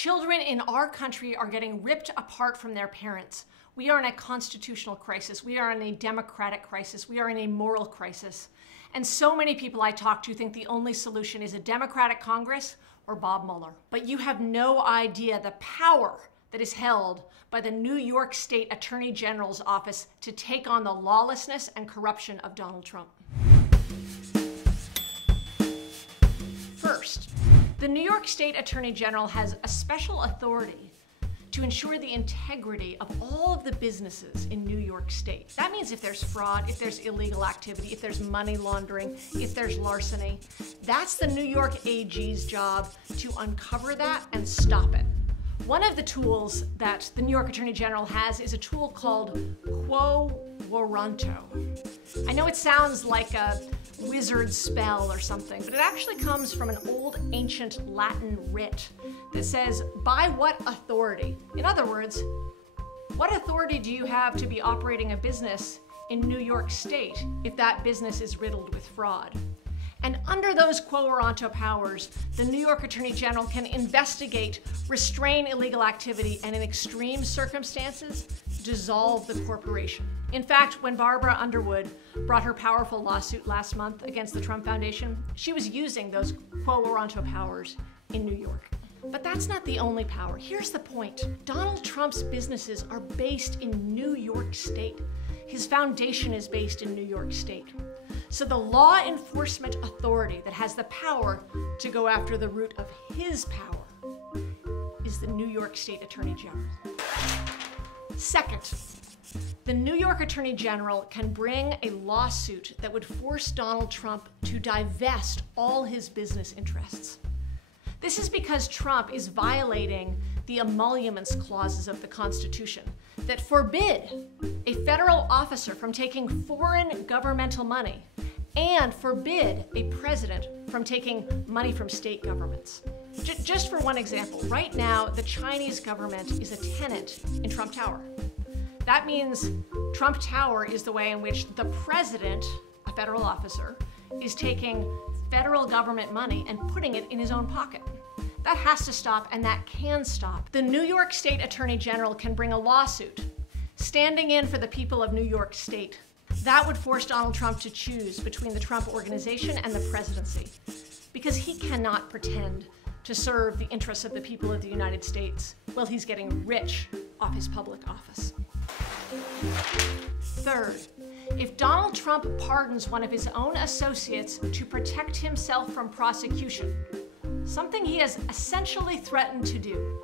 Children in our country are getting ripped apart from their parents. We are in a constitutional crisis. We are in a democratic crisis. We are in a moral crisis. And so many people I talk to think the only solution is a Democratic Congress or Bob Mueller. But you have no idea the power that is held by the New York State Attorney General's office to take on the lawlessness and corruption of Donald Trump. First, the New York State Attorney General has a special authority to ensure the integrity of all of the businesses in New York State. That means if there's fraud, if there's illegal activity, if there's money laundering, if there's larceny, that's the New York AG's job to uncover that and stop it. One of the tools that the New York Attorney General has is a tool called Quo Warranto. I know it sounds like a wizard spell or something, but it actually comes from an old ancient Latin writ that says, by what authority? In other words, what authority do you have to be operating a business in New York State if that business is riddled with fraud? And under those Quo Warranto powers, the New York Attorney General can investigate, restrain illegal activity, and in extreme circumstances, dissolve the corporation. In fact, when Barbara Underwood brought her powerful lawsuit last month against the Trump Foundation, she was using those Quo Warranto powers in New York. But that's not the only power. Here's the point. Donald Trump's businesses are based in New York State. His foundation is based in New York State. So the law enforcement authority that has the power to go after the root of his power is the New York State Attorney General. Second, the New York Attorney General can bring a lawsuit that would force Donald Trump to divest all his business interests. This is because Trump is violating the Emoluments clauses of the Constitution that forbid a federal officer from taking foreign governmental money and forbid a president from taking money from state governments. Just for one example, right now, the Chinese government is a tenant in Trump Tower. That means Trump Tower is the way in which the president, a federal officer, is taking federal government money and putting it in his own pocket. That has to stop, and that can stop. The New York State Attorney General can bring a lawsuit standing in for the people of New York State. That would force Donald Trump to choose between the Trump Organization and the presidency, because he cannot pretend to serve the interests of the people of the United States while he's getting rich off his public office. Third, if Donald Trump pardons one of his own associates to protect himself from prosecution, something he has essentially threatened to do,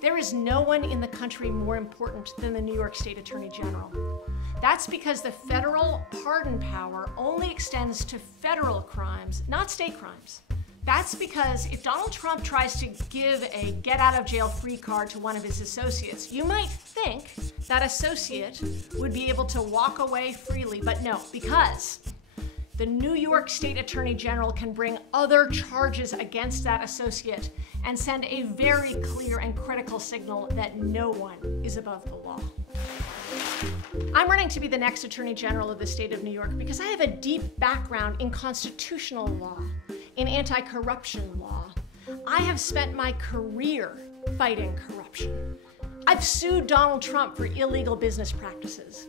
there is no one in the country more important than the New York State Attorney General. That's because the federal pardon power only extends to federal crimes, not state crimes. That's because if Donald Trump tries to give a get-out-of-jail-free card to one of his associates, you might think that associate would be able to walk away freely, but no, because the New York State Attorney General can bring other charges against that associate and send a very clear and critical signal that no one is above the law. I'm running to be the next Attorney General of the state of New York because I have a deep background in constitutional law, in anti-corruption law. I have spent my career fighting corruption. I've sued Donald Trump for illegal business practices,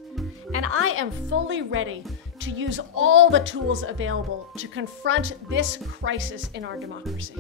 and I am fully ready to use all the tools available to confront this crisis in our democracy.